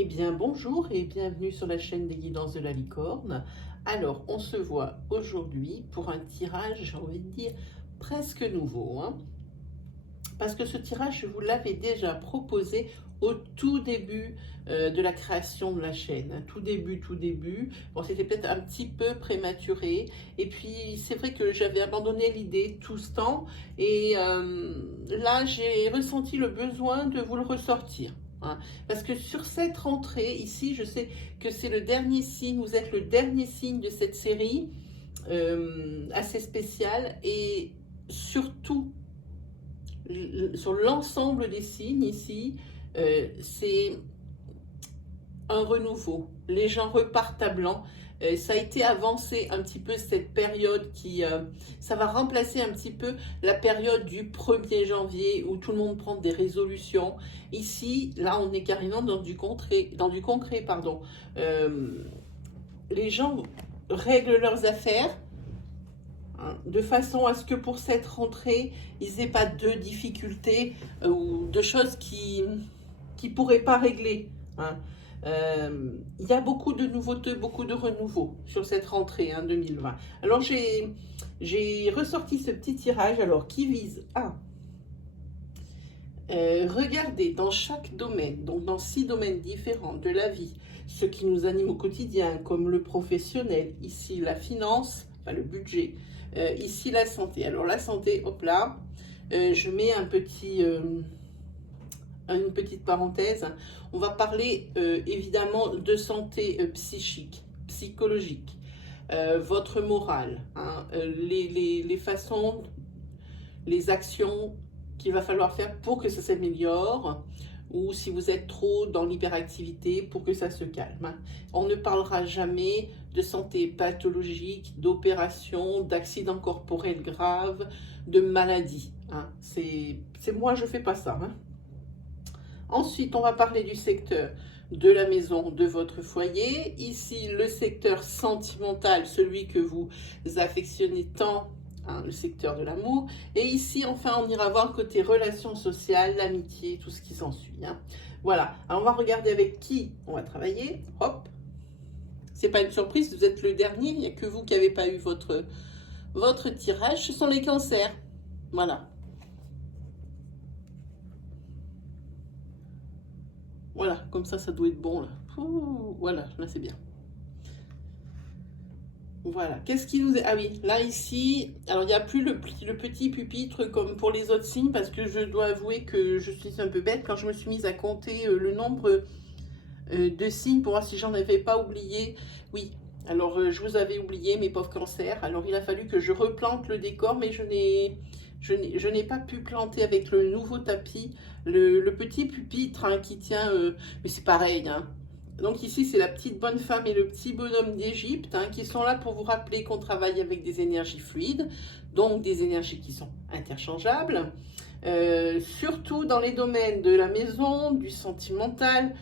Eh bien, bonjour et bienvenue sur la chaîne des guidances de la licorne. Alors, on se voit aujourd'hui pour un tirage, j'ai envie de dire, presque nouveau, hein. Parce que ce tirage, je vous l'avais déjà proposé au tout début de la création de la chaîne. Tout début, tout début. Bon, c'était peut-être un petit peu prématuré. Et puis, c'est vrai que j'avais abandonné l'idée tout ce temps. Et là, j'ai ressenti le besoin de vous le ressortir, hein. Parce que sur cette rentrée, ici, je sais que c'est le dernier signe, vous êtes le dernier signe de cette série assez spéciale. Et surtout, sur l'ensemble des signes ici, c'est un renouveau. Les gens repartent à blanc. Ça a été avancé un petit peu cette période ça va remplacer un petit peu la période du 1er janvier où tout le monde prend des résolutions. Ici, là, on est carrément dans du concret, pardon. Les gens règlent leurs affaires, hein, de façon à ce que pour cette rentrée, ils n'aient pas de difficultés ou de choses qui ne pourraient pas régler, hein. Il y a beaucoup de nouveautés, beaucoup de renouveau sur cette rentrée, hein, 2020. Alors j'ai ressorti ce petit tirage qui vise à regarder dans chaque domaine, donc dans 6 domaines différents de la vie, ce qui nous anime au quotidien, comme le professionnel, ici la finance, enfin le budget, ici la santé. Alors la santé, hop là, je mets une petite parenthèse. On va parler évidemment de santé psychique, psychologique, votre morale, hein, les façons, les actions qu'il va falloir faire pour que ça s'améliore, ou si vous êtes trop dans l'hyperactivité pour que ça se calme, hein. On ne parlera jamais de santé pathologique, d'opération, d'accident corporel grave, de maladie, hein. C'est moi, je ne fais pas ça, hein. Ensuite, on va parler du secteur de la maison, de votre foyer. Ici, le secteur sentimental, celui que vous affectionnez tant, hein, le secteur de l'amour. Et ici, enfin, on ira voir le côté relations sociales, l'amitié, tout ce qui s'ensuit, hein. Voilà. Alors, on va regarder avec qui on va travailler. Hop. C'est pas une surprise, vous êtes le dernier. Il n'y a que vous qui n'avez pas eu votre tirage. Ce sont les cancers. Voilà. Voilà, comme ça doit être bon, là. Ouh, voilà, là, c'est bien. Voilà, qu'est-ce qui nous est... Ah oui, là, ici, alors il n'y a plus le petit pupitre comme pour les autres signes, parce que je dois avouer que je suis un peu bête quand je me suis mise à compter le nombre de signes pour voir si j'en avais pas oublié. Oui, alors je vous avais oublié, mes pauvres cancers. Alors il a fallu que je replante le décor, mais je n'ai pas pu planter avec le nouveau tapis le petit pupitre, hein, qui tient, mais c'est pareil, hein. Donc ici, c'est la petite bonne femme et le petit bonhomme d'Égypte, hein, qui sont là pour vous rappeler qu'on travaille avec des énergies fluides, donc des énergies qui sont interchangeables, surtout dans les domaines de la maison, du sentimental,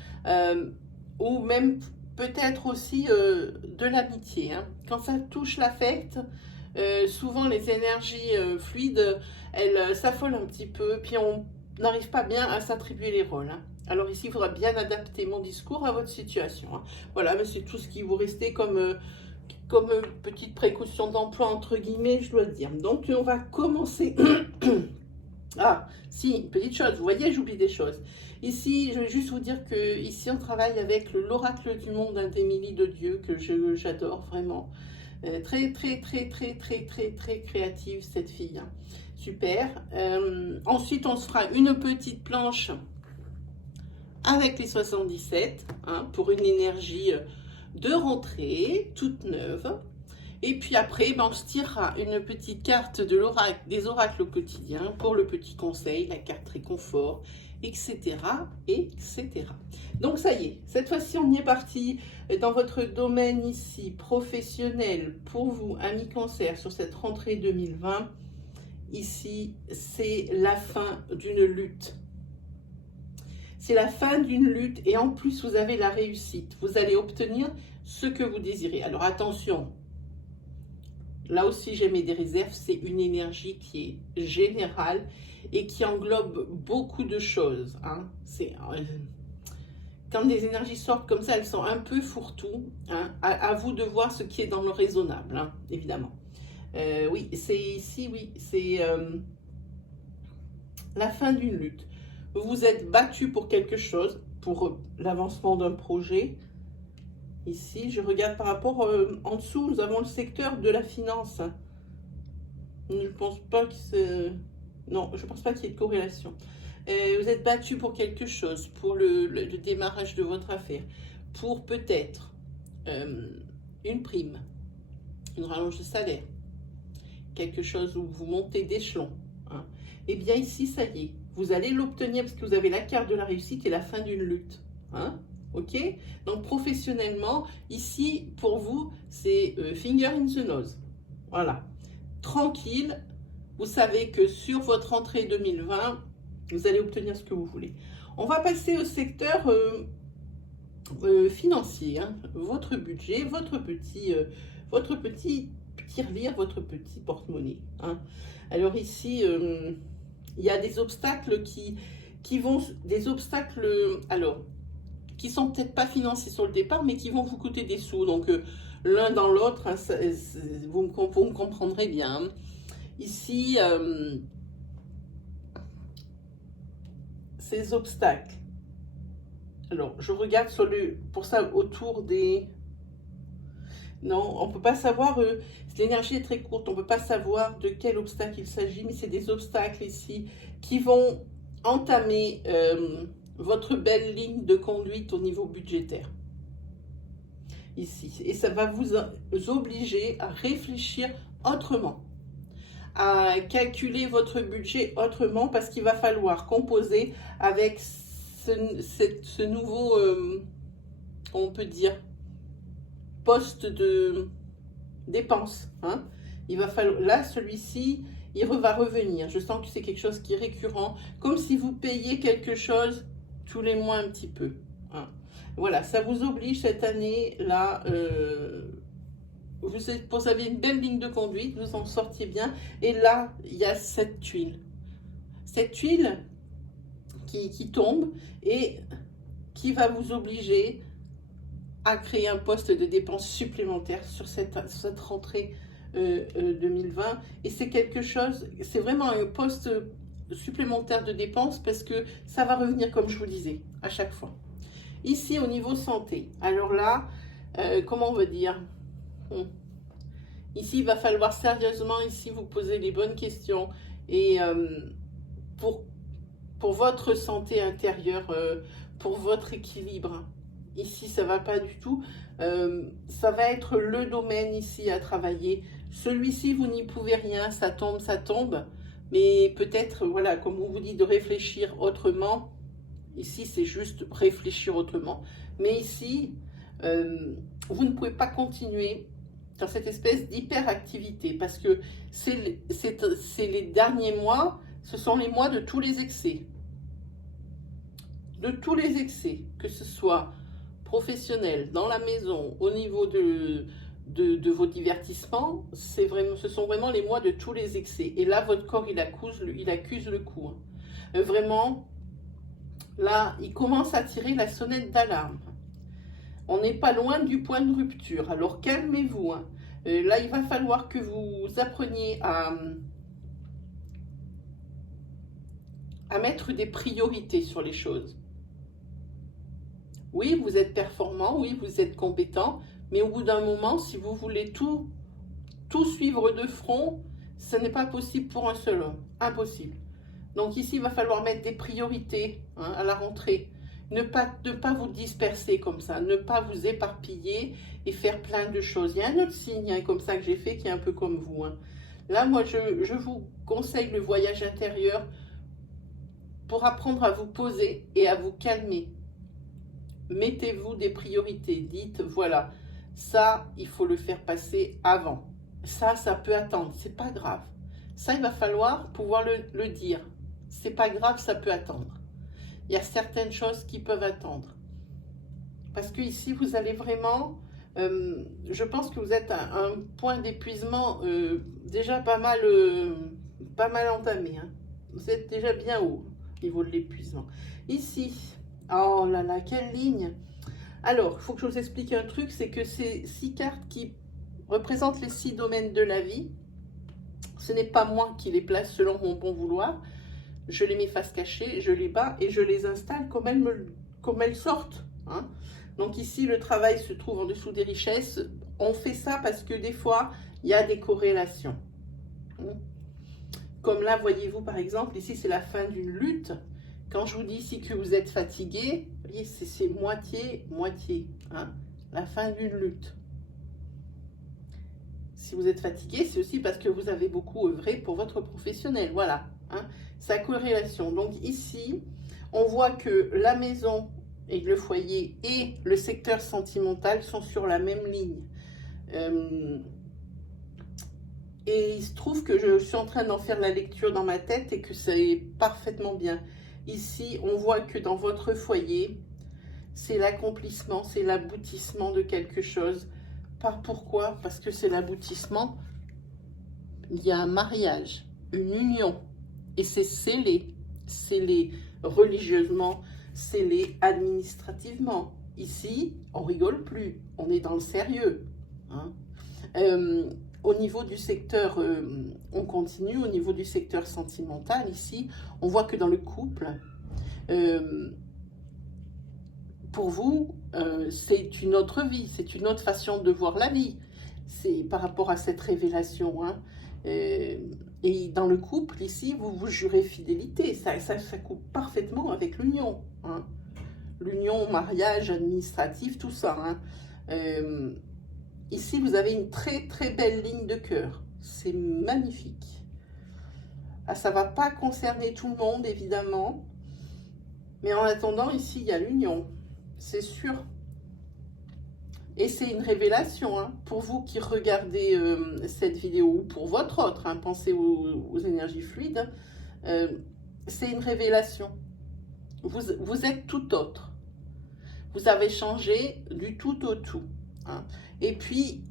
ou même peut-être aussi de l'amitié, hein. Quand ça touche l'affect, souvent les énergies fluides, elles s'affolent un petit peu, puis on n'arrive pas bien à s'attribuer les rôles, hein. Alors ici, il faudra bien adapter mon discours à votre situation, hein. Voilà, mais c'est tout ce qui vous restait comme petite précaution d'emploi, entre guillemets, je dois dire. Donc, on va commencer. Ah, si, une petite chose, vous voyez, j'oublie des choses. Ici, je vais juste vous dire que ici, on travaille avec l'oracle du monde, hein, d'Émilie de Dieu, que j'adore vraiment. Très, très, très, très, très, très, très créative, cette fille, hein. Super. Ensuite, on se fera une petite planche avec les 77, hein, pour une énergie de rentrée, toute neuve. Et puis après, on se tirera une petite carte des oracles au quotidien pour le petit conseil, la carte réconfort, etc., etc. Donc ça y est, cette fois-ci, on y est parti dans votre domaine ici, professionnel, pour vous, amis cancer, sur cette rentrée 2020. Ici, c'est la fin d'une lutte. C'est la fin d'une lutte et en plus, vous avez la réussite. Vous allez obtenir ce que vous désirez. Alors attention, là aussi j'ai mis des réserves, c'est une énergie qui est générale et qui englobe beaucoup de choses, hein. quand des énergies sortent comme ça, elles sont un peu fourre-tout. Hein. À vous de voir ce qui est dans le raisonnable, hein, évidemment. Oui, c'est ici, oui, c'est la fin d'une lutte. Vous vous êtes battu pour quelque chose, pour l'avancement d'un projet. Ici, je regarde par rapport, en dessous, nous avons le secteur de la finance. Je ne pense pas que c'est... Non, je ne pense pas qu'il y ait de corrélation. Vous êtes battu pour quelque chose, pour le démarrage de votre affaire, pour peut-être une prime, une rallonge de salaire, quelque chose où vous montez d'échelon. Hein. Eh bien ici, ça y est, vous allez l'obtenir parce que vous avez la carte de la réussite et la fin d'une lutte. Hein. Ok? Donc professionnellement, ici, pour vous, c'est finger in the nose. Voilà. Tranquille, vous savez que sur votre rentrée 2020, vous allez obtenir ce que vous voulez. On va passer au secteur financier. Hein. Votre budget, votre petit tirelire, votre petit porte-monnaie. Hein. Alors ici, il y a des obstacles qui vont... Des obstacles, alors, qui sont peut-être pas financiers sur le départ, mais qui vont vous coûter des sous. Donc, l'un dans l'autre, hein, vous me comprendrez bien. Hein. Ici... ces obstacles. Alors, je regarde pour ça autour des... Non, on ne peut pas savoir, l'énergie est très courte, on ne peut pas savoir de quel obstacle il s'agit, mais c'est des obstacles ici qui vont entamer votre belle ligne de conduite au niveau budgétaire. Ici. Et ça va vous obliger à réfléchir autrement, à calculer votre budget autrement parce qu'il va falloir composer avec ce nouveau, on peut dire, poste de dépense. Hein. Il va falloir, là, celui-ci, il va revenir. Je sens que c'est quelque chose qui est récurrent, comme si vous payiez quelque chose tous les mois un petit peu. Hein. Voilà, ça vous oblige cette année-là... vous aviez une belle ligne de conduite, vous en sortiez bien. Et là, il y a cette tuile. Cette tuile qui tombe et qui va vous obliger à créer un poste de dépense supplémentaire sur cette rentrée 2020. Et c'est quelque chose, c'est vraiment un poste supplémentaire de dépense parce que ça va revenir, comme je vous disais, à chaque fois. Ici, au niveau santé, alors là, comment on va dire ? Ici, il va falloir sérieusement ici vous poser les bonnes questions et pour votre santé intérieure, pour votre équilibre. Ici, ça ne va pas du tout. Ça va être le domaine ici à travailler. Celui-ci, vous n'y pouvez rien, ça tombe, ça tombe. Mais peut-être, voilà, comme on vous dit, de réfléchir autrement. Ici, c'est juste réfléchir autrement. Mais ici, vous ne pouvez pas continuer dans cette espèce d'hyperactivité parce que c'est les derniers mois, ce sont les mois de tous les excès. De tous les excès, que ce soit professionnel, dans la maison, au niveau de vos divertissements, ce sont vraiment les mois de tous les excès. Et là, votre corps, il accuse le coup. Hein. Vraiment, là, il commence à tirer la sonnette d'alarme. On n'est pas loin du point de rupture. Alors, calmez-vous. Hein. Là, il va falloir que vous appreniez à mettre des priorités sur les choses. Oui, vous êtes performant, oui, vous êtes compétent, mais au bout d'un moment, si vous voulez tout suivre de front, ce n'est pas possible pour un seul homme. Impossible. Donc ici, il va falloir mettre des priorités, hein, à la rentrée. Ne pas vous disperser comme ça, ne pas vous éparpiller et faire plein de choses. Il y a un autre signe, hein, comme ça que j'ai fait qui est un peu comme vous. Hein. Là, moi, je vous conseille le voyage intérieur pour apprendre à vous poser et à vous calmer. Mettez-vous des priorités. Dites, voilà, ça, il faut le faire passer avant. Ça peut attendre. C'est pas grave. Ça, il va falloir pouvoir le dire. C'est pas grave, ça peut attendre. Il y a certaines choses qui peuvent attendre. Parce que ici, vous allez vraiment... je pense que vous êtes à un point d'épuisement déjà pas mal entamé. Hein. Vous êtes déjà bien haut au niveau de l'épuisement. Ici, Oh là là, quelle ligne! Alors, il faut que je vous explique un truc, c'est que ces 6 cartes qui représentent les 6 domaines de la vie, ce n'est pas moi qui les place selon mon bon vouloir. Je les mets face cachée, je les bats et je les installe comme elles sortent. Hein. Donc ici, le travail se trouve en dessous des richesses. On fait ça parce que des fois, il y a des corrélations. Comme là, voyez-vous par exemple, ici c'est la fin d'une lutte. Quand je vous dis ici que vous êtes fatigué, vous voyez, c'est moitié-moitié. Hein, la fin d'une lutte. Si vous êtes fatigué, c'est aussi parce que vous avez beaucoup œuvré pour votre professionnel. Voilà, hein, sa corrélation. Donc ici, on voit que la maison et le foyer et le secteur sentimental sont sur la même ligne. Et il se trouve que je suis en train d'en faire la lecture dans ma tête et que c'est parfaitement bien. Ici, on voit que dans votre foyer, c'est l'accomplissement, c'est l'aboutissement de quelque chose. Pourquoi? Parce que c'est l'aboutissement. Il y a un mariage, une union, et c'est scellé religieusement, scellé administrativement. Ici, on rigole plus, on est dans le sérieux. Hein. Au niveau du secteur, on continue, au niveau du secteur sentimental, ici, on voit que dans le couple, pour vous, c'est une autre vie, c'est une autre façon de voir la vie. C'est par rapport à cette révélation. Hein. Et dans le couple, ici, vous vous jurez fidélité. Ça coupe parfaitement avec l'union. Hein. L'union, mariage, administratif, tout ça. Hein. Ici, vous avez une très très belle ligne de cœur. C'est magnifique. Ah, ça ne va pas concerner tout le monde, évidemment. Mais en attendant, ici, il y a l'union. C'est sûr. Et c'est une révélation, hein, pour vous qui regardez cette vidéo, ou pour votre autre, hein, pensez aux énergies fluides, c'est une révélation. Vous êtes tout autre. Vous avez changé du tout au tout. Hein. Et puis,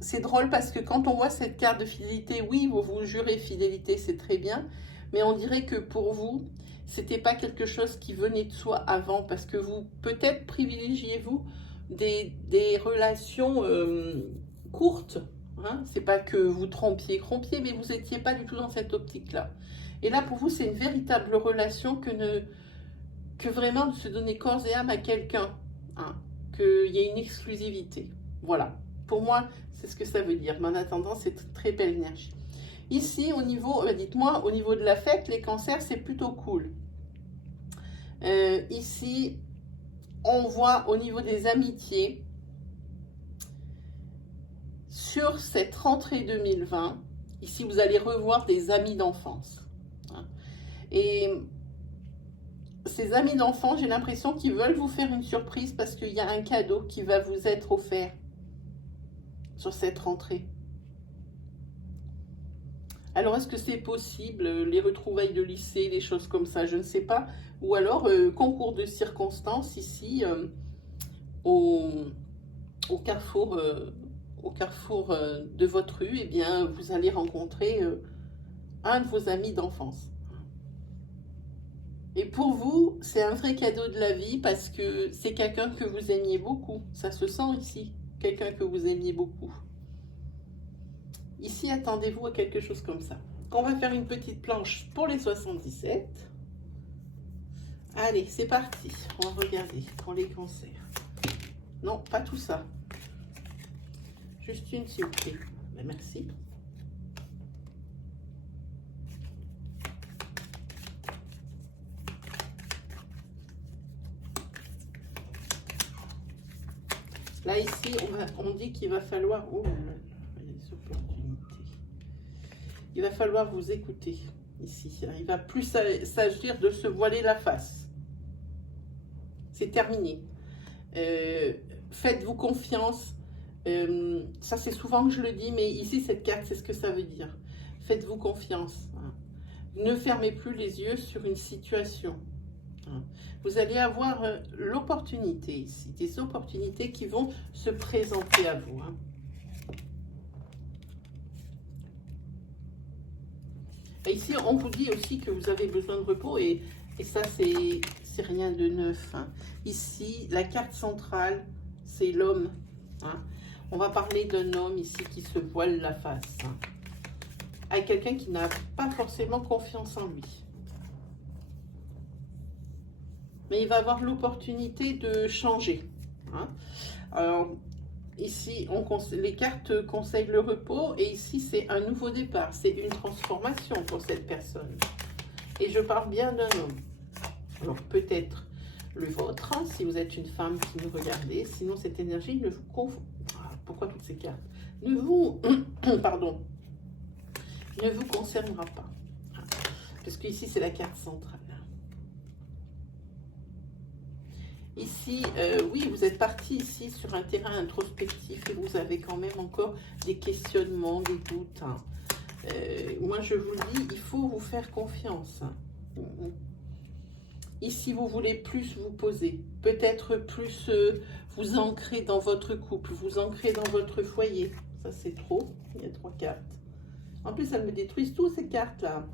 c'est drôle parce que quand on voit cette carte de fidélité, oui, vous vous jurez fidélité, c'est très bien, mais on dirait que pour vous, c'était pas quelque chose qui venait de soi avant, parce que vous, peut-être privilégiez-vous des relations courtes. Hein. C'est pas que vous crompiez, mais vous n'étiez pas du tout dans cette optique-là. Et là, pour vous, c'est une véritable relation que vraiment de se donner corps et âme à quelqu'un. Hein. Qu'il y ait une exclusivité. Voilà. Pour moi, c'est ce que ça veut dire. Mais en attendant, c'est une très belle énergie. Ici, au niveau, dites-moi, au niveau de la fête, les cancers, c'est plutôt cool. Ici, on voit au niveau des amitiés, sur cette rentrée 2020, ici, vous allez revoir des amis d'enfance. Hein. Et ces amis d'enfance, j'ai l'impression qu'ils veulent vous faire une surprise parce qu'il y a un cadeau qui va vous être offert sur cette rentrée. Alors, est-ce que c'est possible, les retrouvailles de lycée, des choses comme ça, je ne sais pas. Ou alors, concours de circonstances, ici, au carrefour, de votre rue, eh bien, vous allez rencontrer un de vos amis d'enfance. Et pour vous, c'est un vrai cadeau de la vie parce que c'est quelqu'un que vous aimiez beaucoup. Ça se sent ici, quelqu'un que vous aimiez beaucoup. Ici, attendez-vous à quelque chose comme ça. On va faire une petite planche pour les 77. Allez, c'est parti. On va regarder pour les cancers. Non, pas tout ça. Juste une, s'il vous plaît. Ben, merci. Là, ici, on dit qu'il va falloir... Oh, les opportunités. Il va falloir vous écouter, ici. Il va plus s'agir de se voiler la face. C'est terminé. Faites-vous confiance. Ça, c'est souvent que je le dis, mais ici, cette carte, c'est ce que ça veut dire. Faites-vous confiance. Hein. Ne fermez plus les yeux sur une situation. Vous allez avoir l'opportunité ici, des opportunités qui vont se présenter à vous. Hein. Et ici, on vous dit aussi que vous avez besoin de repos et ça, c'est c'est rien de neuf. Hein. Ici, la carte centrale, c'est l'homme. Hein. On va parler d'un homme ici qui se voile la face. Hein. À quelqu'un qui n'a pas forcément confiance en lui. Mais il va avoir l'opportunité de changer. Hein. Alors, ici, les cartes conseillent le repos. Et ici, c'est un nouveau départ. C'est une transformation pour cette personne. Et je parle bien d'un homme. Alors, peut-être le vôtre, hein, si vous êtes une femme qui nous regardez. Sinon, cette énergie ne vous... Pourquoi toutes ces cartes? Ne vous... Pardon. Ne vous concernera pas. Parce qu'ici, c'est la carte centrale. Ici, oui, vous êtes parti ici sur un terrain introspectif et vous avez quand même encore des questionnements, des doutes. Hein. Moi, je vous le dis, il faut vous faire confiance. Hein. Ici, vous voulez plus vous poser, peut-être plus vous ancrer dans votre couple, vous ancrer dans votre foyer. Ça, c'est trop. Il y a 3 cartes. En plus, elles me détruisent toutes ces cartes-là.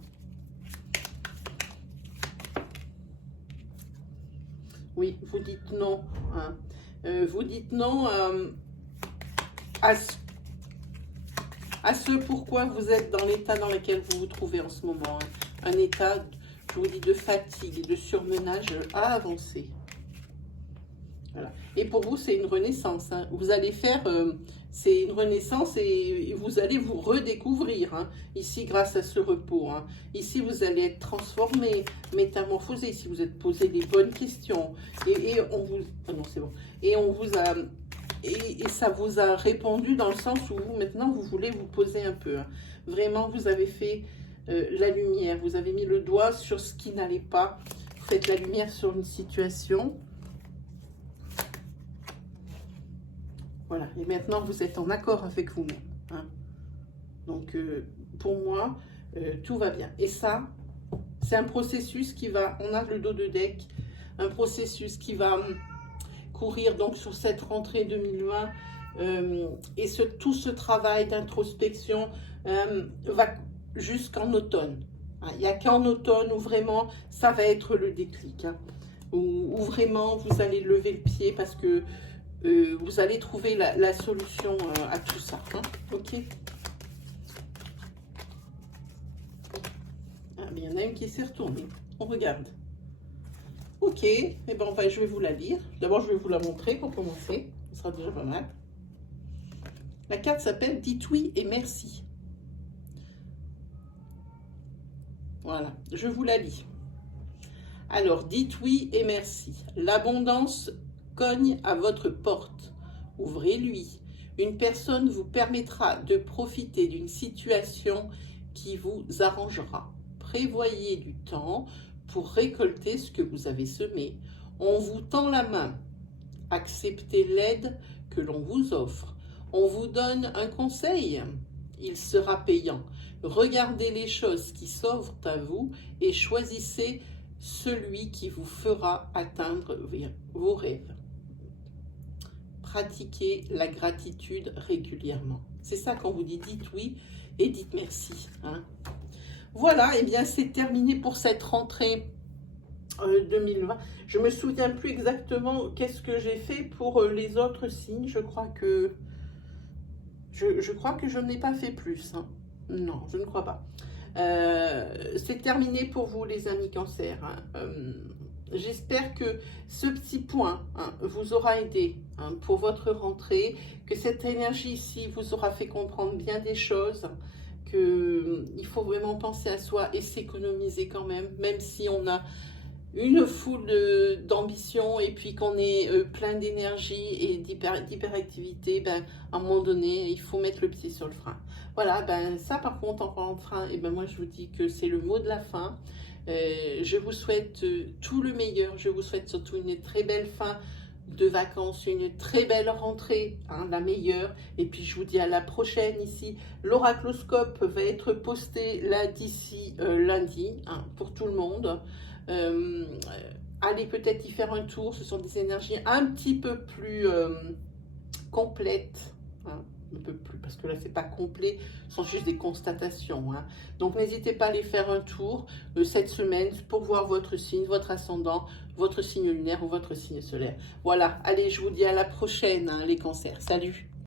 Oui, vous dites non. Hein. Vous dites non à ce pourquoi vous êtes dans l'état dans lequel vous vous trouvez en ce moment. Hein. Un état, je vous dis, de fatigue et de surmenage à avancer. Voilà. Et pour vous, c'est une renaissance. Hein. Vous allez faire, c'est une renaissance et vous allez vous redécouvrir. Hein, ici, grâce à ce repos. Hein. Ici, vous allez être transformé, métamorphosé. Si vous êtes posé des bonnes questions. Et on vous... Ah non, c'est bon. Et on vous a... Et ça vous a répondu dans le sens où vous, maintenant, vous voulez vous poser un peu. Hein. Vraiment, vous avez fait la lumière. Vous avez mis le doigt sur ce qui n'allait pas. Vous faites la lumière sur une situation. Voilà, et maintenant vous êtes en accord avec vous-même. Hein. Donc, pour moi, tout va bien. Et ça, c'est un processus qui va, on a le dos de deck, un processus qui va courir donc sur cette rentrée 2020 et tout ce travail d'introspection va jusqu'en automne. Hein. Il n'y a qu'en automne où vraiment ça va être le déclic. Hein. Où vraiment vous allez lever le pied parce que vous allez trouver la solution à tout ça. Hein. Ok. Ah, mais il y en a une qui s'est retournée. On regarde. Ok. Eh ben, enfin, je vais vous la lire. D'abord, je vais vous la montrer pour commencer. Ce sera déjà pas mal. La carte s'appelle « Dites oui et merci ». Voilà. Je vous la lis. Alors, dites oui et merci. L'abondance cogne à votre porte. Ouvrez-lui. Une personne vous permettra de profiter d'une situation qui vous arrangera. Prévoyez du temps pour récolter ce que vous avez semé. On vous tend la main. Acceptez l'aide que l'on vous offre. On vous donne un conseil. Il sera payant. Regardez les choses qui s'offrent à vous et choisissez celui qui vous fera atteindre vos rêves. Pratiquez la gratitude régulièrement. C'est ça qu'on vous dit, dites oui et dites merci. Hein. Voilà, et eh bien c'est terminé pour cette rentrée 2020. Je ne me souviens plus exactement qu'est-ce que j'ai fait pour les autres signes. Je crois que je n'ai pas fait plus. Hein. Non, je ne crois pas. C'est terminé pour vous les amis cancer. Hein. J'espère que ce petit point vous aura aidé pour votre rentrée, que cette énergie ici vous aura fait comprendre bien des choses, qu'il faut vraiment penser à soi et s'économiser quand même si on a une foule d'ambition et puis qu'on est plein d'énergie et d'hyperactivité, ben, à un moment donné, il faut mettre le pied sur le frein. Voilà, ben, ça par contre, en parlant de frein, et ben, moi je vous dis que c'est le mot de la fin. Je vous souhaite tout le meilleur, je vous souhaite surtout une très belle fin de vacances, une très belle rentrée, hein, la meilleure. Et puis je vous dis à la prochaine ici. L'oracloscope va être posté là d'ici lundi hein, pour tout le monde. Allez peut-être y faire un tour, ce sont des énergies un petit peu plus complètes. Hein. un peu plus, parce que là, c'est pas complet, ce sont juste des constatations. Hein. Donc, n'hésitez pas à aller faire un tour cette semaine pour voir votre signe, votre ascendant, votre signe lunaire ou votre signe solaire. Voilà, allez, je vous dis à la prochaine, hein, les cancers. Salut!